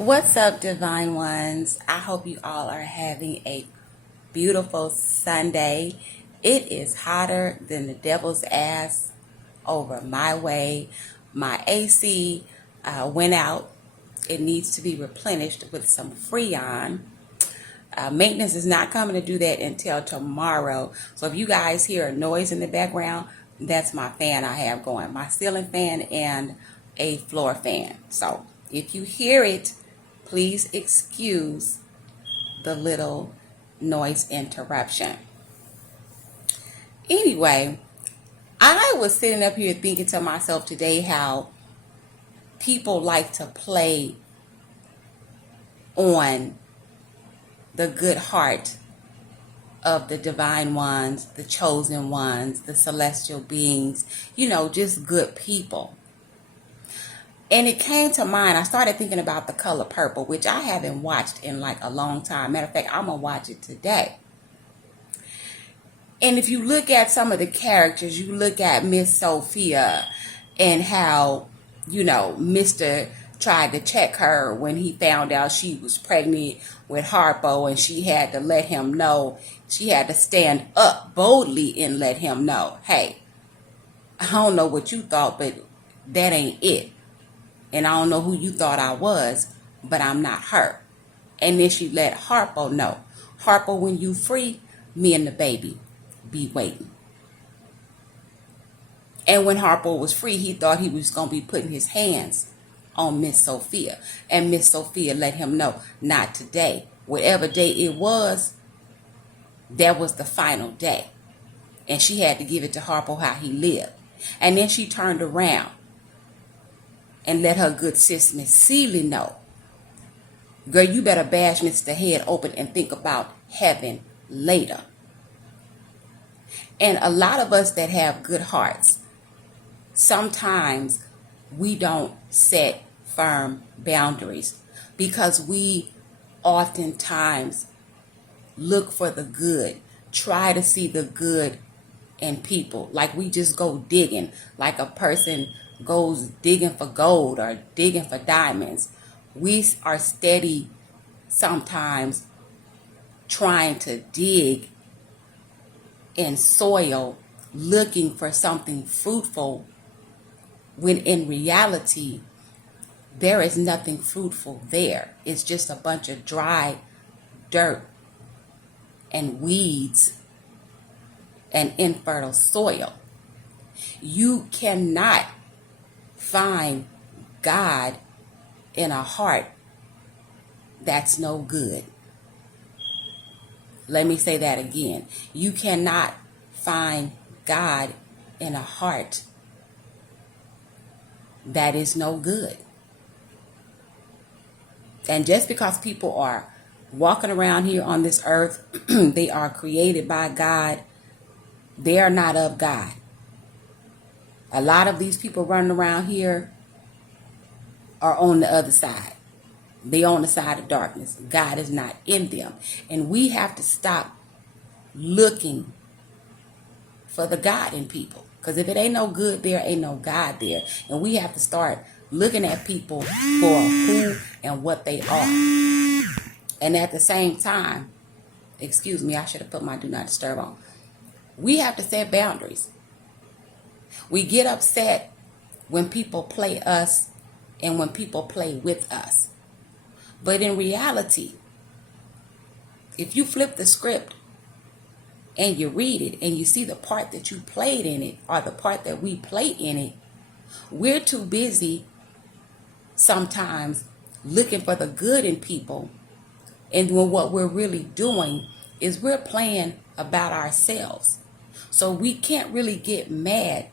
What's up, divine ones? I hope you all are having a beautiful Sunday. It is hotter than the devil's ass over my way. My AC went out. It needs to be replenished with some Freon. Maintenance is not coming to do that until tomorrow. So if you guys hear a noise in the background, that's my fan I have going. My ceiling fan and a floor fan. So if you hear it, please excuse the little noise interruption. Anyway, I was sitting up here thinking to myself today how people like to play on the good heart of the divine ones, the chosen ones, the celestial beings, just good people. And it came to mind, I started thinking about The Color Purple, which I haven't watched in like a long time. Matter of fact, I'm going to watch it today. And if you look at some of the characters, you look at Miss Sophia and how, Mr. tried to check her when he found out she was pregnant with Harpo, and she had to let him know. She had to stand up boldly and let him know, hey, I don't know what you thought, but that ain't it. And I don't know who you thought I was, but I'm not her. And then she let Harpo know. Harpo, when you free, me and the baby be waiting. And when Harpo was free, he thought he was going to be putting his hands on Miss Sophia. And Miss Sophia let him know, not today. Whatever day it was, that was the final day. And she had to give it to Harpo how he lived. And then she turned around and let her good sis Miss Seeley know, girl, you better bash Mr. Head open and think about heaven later. And a lot of us that have good hearts, sometimes we don't set firm boundaries because we oftentimes look for the good, try to see the good in people. Like we just go digging, like a person goes digging for gold or digging for diamonds. We are steady sometimes trying to dig in soil looking for something fruitful, when in reality there is nothing fruitful there. It's just a bunch of dry dirt and weeds and infertile soil. You cannot find God in a heart that's no good. Let me say that again. You cannot find God in a heart that is no good. And just because people are walking around here on this earth, they are created by God, they are not of God. A lot of these people running around here are on the other side. They on the side of darkness. God is not in them. And we have to stop looking for the God in people. Because if it ain't no good there, ain't no God there. And we have to start looking at people for who and what they are. And at the same time, excuse me, I should have put my do not disturb on. We have to set boundaries. We get upset when people play us and when people play with us. But in reality, if you flip the script and you read it and you see the part that you played in it or the part that we play in it, we're too busy sometimes looking for the good in people. And when what we're really doing is we're playing about ourselves. So we can't really get mad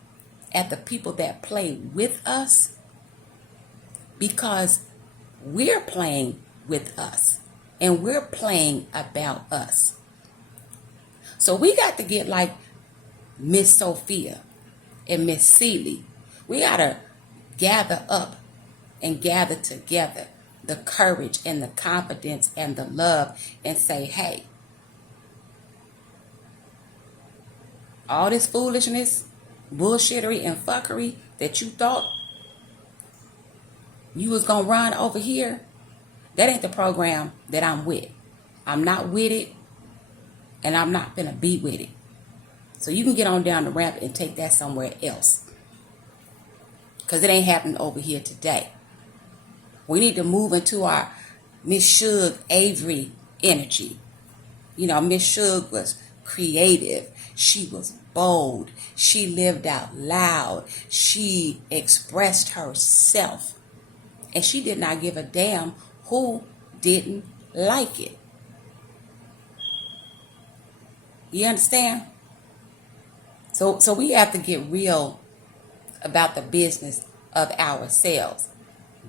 at the people that play with us because we're playing with us and we're playing about us. So we got to get like Miss Sophia and Miss Seeley. We got to gather up and gather together the courage and the confidence and the love and say, hey, all this foolishness, bullshittery and fuckery that you thought you was going to run over here, That ain't the program that I'm with. I'm not with it, and I'm not gonna be with it. So you can get on down the ramp and take that somewhere else, because it ain't happening over here today. We need to move into our Miss Suge Avery energy. You know, Miss Suge was creative. She was bold. She lived out loud. She expressed herself. And she did not give a damn who didn't like it. You understand? So we have to get real about the business of ourselves.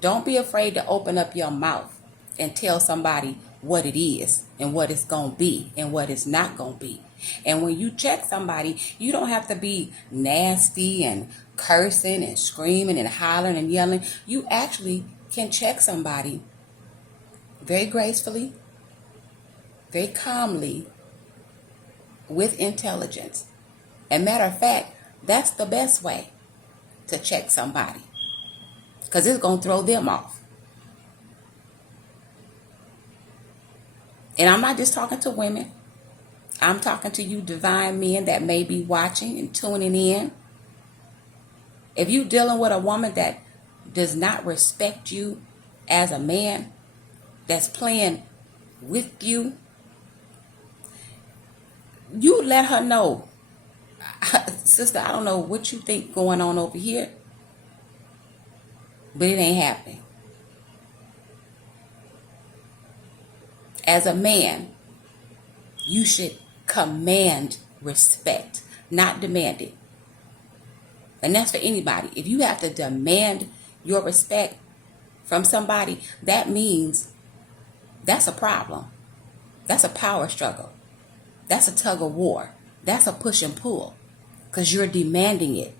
Don't be afraid to open up your mouth and tell somebody what it is and what it's going to be and what it's not going to be. And when you check somebody, you don't have to be nasty and cursing and screaming and hollering and yelling. You actually can check somebody very gracefully, very calmly, with intelligence. And matter of fact, that's the best way to check somebody, because it's going to throw them off. And I'm not just talking to women. I'm talking to you divine men that may be watching and tuning in. If you're dealing with a woman that does not respect you as a man, that's playing with you, you let her know, sister, I don't know what you think going on over here, but it ain't happening. As a man, you should command respect, not demand it. And that's for anybody. If you have to demand your respect from somebody, that means that's a problem. That's a power struggle. That's a tug of war. That's a push and pull, because you're demanding it.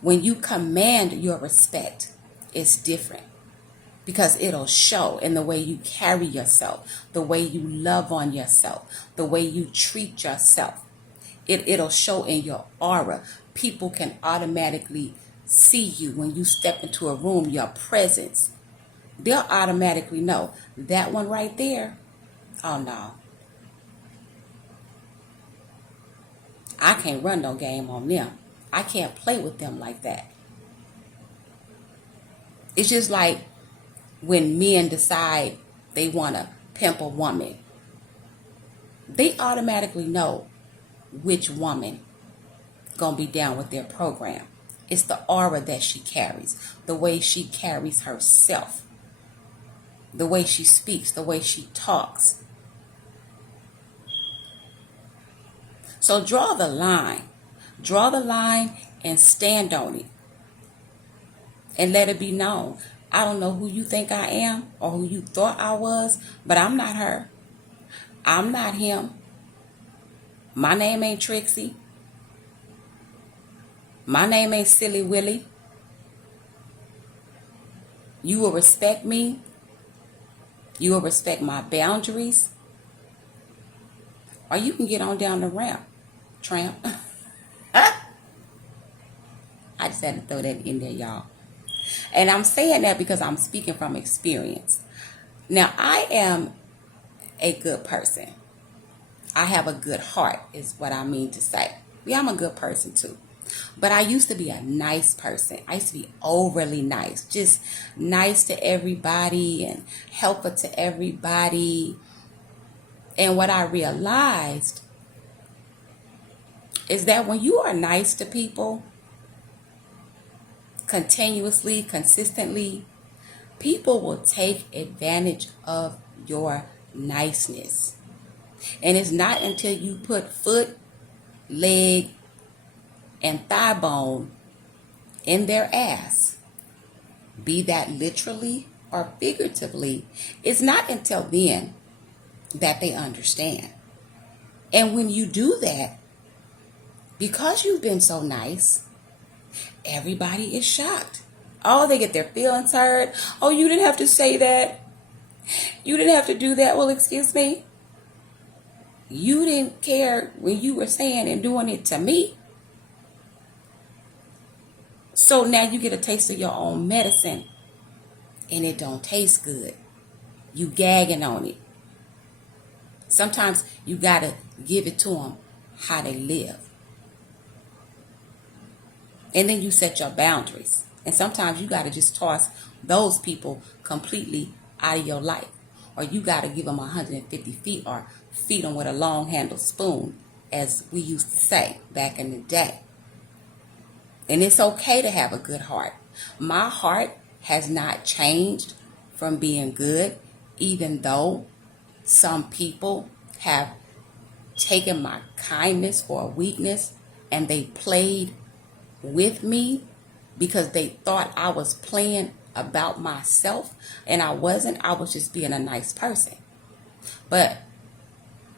When you command your respect, it's different, because it'll show in the way you carry yourself, the way you love on yourself, the way you treat yourself. It'll show in your aura. People can automatically see you when you step into a room, your presence. They'll automatically know that one right there. Oh no, I can't run no game on them. I can't play with them like that. It's just like when men decide they want to pimp a woman. They automatically know which woman gonna be down with their program. It's the aura that she carries, the way she carries herself, the way she speaks, the way she talks. So draw the line and stand on it, and let it be known. I don't know who you think I am or who you thought I was, but I'm not her. I'm not him. My name ain't Trixie. My name ain't Silly Willy. You will respect me. You will respect my boundaries. Or you can get on down the ramp, tramp. I just had to throw that in there, y'all. And I'm saying that because I'm speaking from experience. Now, I am a good person. I have a good heart, is what I mean to say. Yeah, I'm a good person too. But I used to be a nice person. I used to be overly nice. Just nice to everybody and helpful to everybody. And what I realized is that when you are nice to people, continuously, consistently, people will take advantage of your niceness. And it's not until you put foot, leg, and thigh bone in their ass, be that literally or figuratively, it's not until then that they understand. And when you do that, because you've been so nice, everybody is shocked. Oh, they get their feelings hurt. Oh, you didn't have to say that. You didn't have to do that. Well, excuse me. You didn't care when you were saying and doing it to me. So now you get a taste of your own medicine, and it don't taste good. You gagging on it. Sometimes you got to give it to them how they live. And then you set your boundaries. And sometimes you got to just toss those people completely out of your life. Or you got to give them 150 feet or feed them with a long handled spoon, as we used to say back in the day. And it's okay to have a good heart. My heart has not changed from being good, even though some people have taken my kindness for a weakness and they played with me because they thought I was playing about myself, and I wasn't. I was just being a nice person. But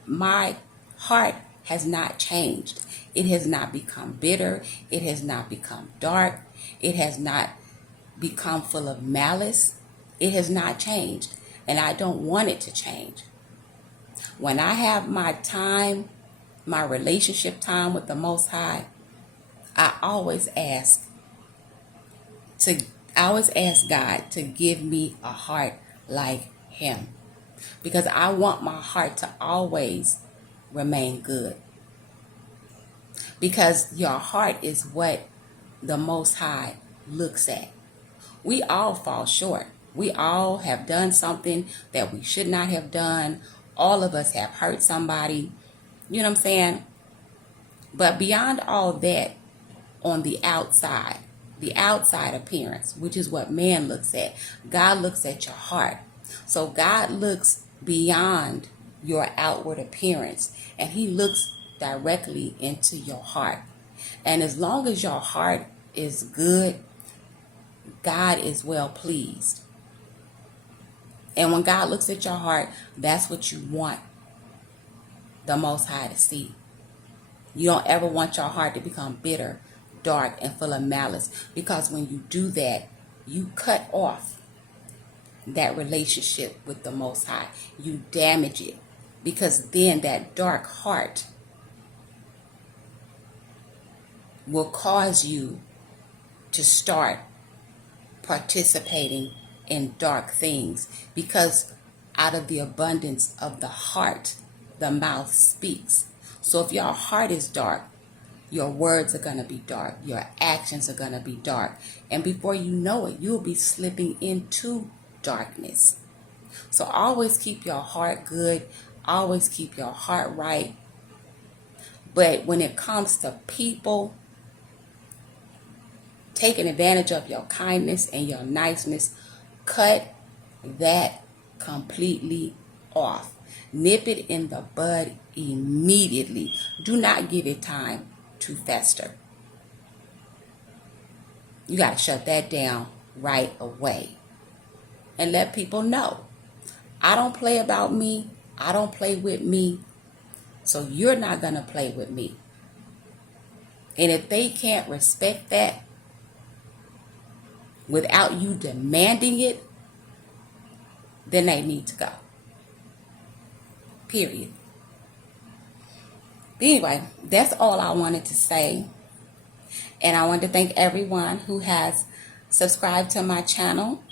my heart has not changed. It has not become bitter. It has not become dark. It has not become full of malice. It has not changed, and I don't want it to change. When I have my time, my relationship time with the Most High, I always ask God to give me a heart like Him, because I want my heart to always remain good. Because your heart is what the Most High looks at. We all fall short. We all have done something that we should not have done. All of us have hurt somebody. You know what I'm saying? But beyond all that, on the outside appearance, which is what man looks at, God looks at your heart. So God looks beyond your outward appearance, and He looks directly into your heart. And as long as your heart is good, God is well pleased. And when God looks at your heart, that's what you want the Most High to see. You don't ever want your heart to become bitter, dark, and full of malice, because when you do that, you cut off that relationship with the Most High. You damage it, because then that dark heart will cause you to start participating in dark things, because out of the abundance of the heart, the mouth speaks. So if your heart is dark, your words are going to be dark. Your actions are going to be dark. And before you know it, you'll be slipping into darkness. So always keep your heart good. Always keep your heart right. But when it comes to people taking advantage of your kindness and your niceness, cut that completely off. Nip it in the bud immediately. Do not give it time to fester. You got to shut that down right away and let people know, I don't play about me. I don't play with me. So you're not going to play with me. And if they can't respect that without you demanding it, then they need to go. Period. Anyway, that's all I wanted to say. And I want to thank everyone who has subscribed to my channel.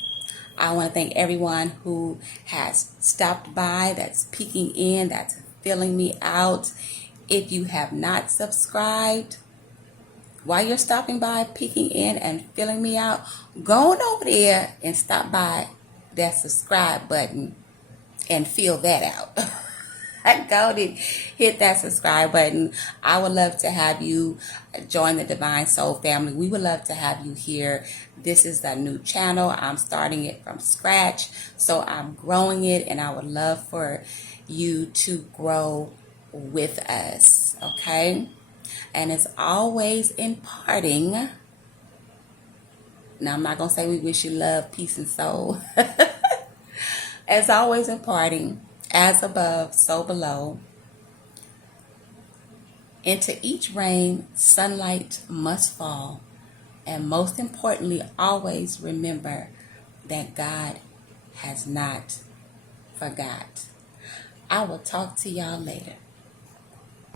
I want to thank everyone who has stopped by, that's peeking in, that's filling me out. If you have not subscribed, while you're stopping by, peeking in and filling me out, go on over there and stop by that subscribe button and fill that out. Go and hit that subscribe button. I would love to have you join the Divine Soul family. We would love to have you here. This is a new channel. I'm starting it from scratch, so I'm growing it, and I would love for you to grow with us, okay? And as always, in parting, now I'm not going to say we wish you love, peace, and soul. As always, in parting, as above, so below. Into each rain, sunlight must fall. And most importantly, always remember that God has not forgot. I will talk to y'all later.